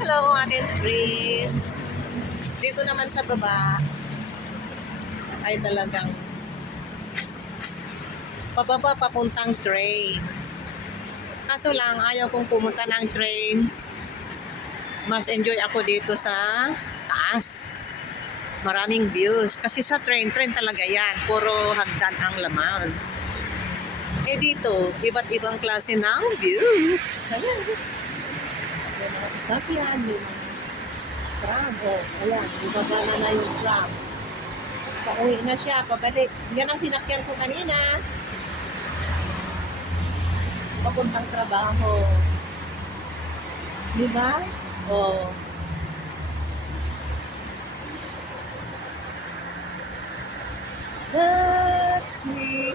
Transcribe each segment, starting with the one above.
Hello, Athens Breeze. Dito naman sa baba ay talagang pababa papuntang train. Kaso lang, ayaw kong pumunta ng train. Mas enjoy ako dito sa taas. Maraming views. Kasi sa train, train talaga yan. Puro hagdan ang laman. Eh dito, iba't ibang klase ng views. Ayan. Sasakyan, may mga tram. Oh, ayan, ibaba na na yung tram. Pauwi na siya, pabalik. Yan ang sinakyan ko kanina. Papuntang trabaho. Di ba? Oh. That's me.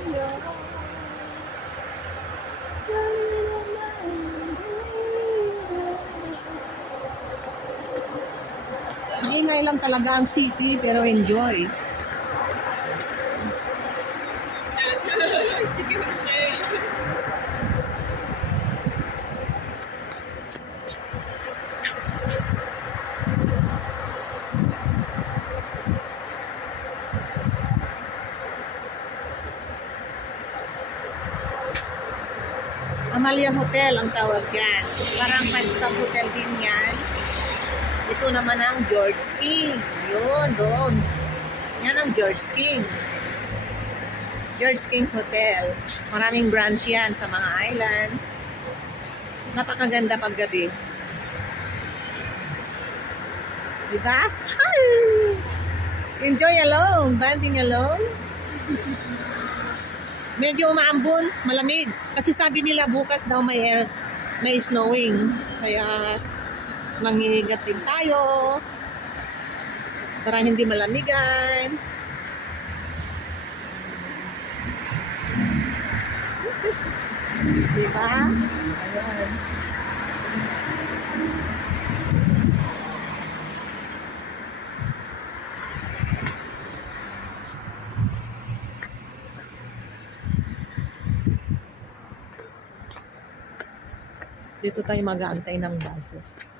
Maingay lang talaga ang city pero enjoy. Amalia Hotel ang tawag yan. Parang five-star hotel din yan. Ito naman ang George King. Yun, doon. Yan ang George King. George King Hotel. Maraming branch yan sa mga island. Napakaganda paggabi. Diba? Hi! Enjoy alone. Banding alone. Medyo umaambon, malamig. Kasi sabi nila bukas daw may air, may snowing. Kaya mangingigat din tayo para hindi malamigan. Di ba? Ayan. Dito tayo mag-aantay ng buses.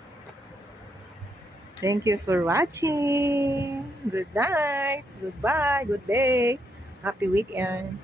Thank you for watching. Good night. Goodbye. Good day. Happy weekend.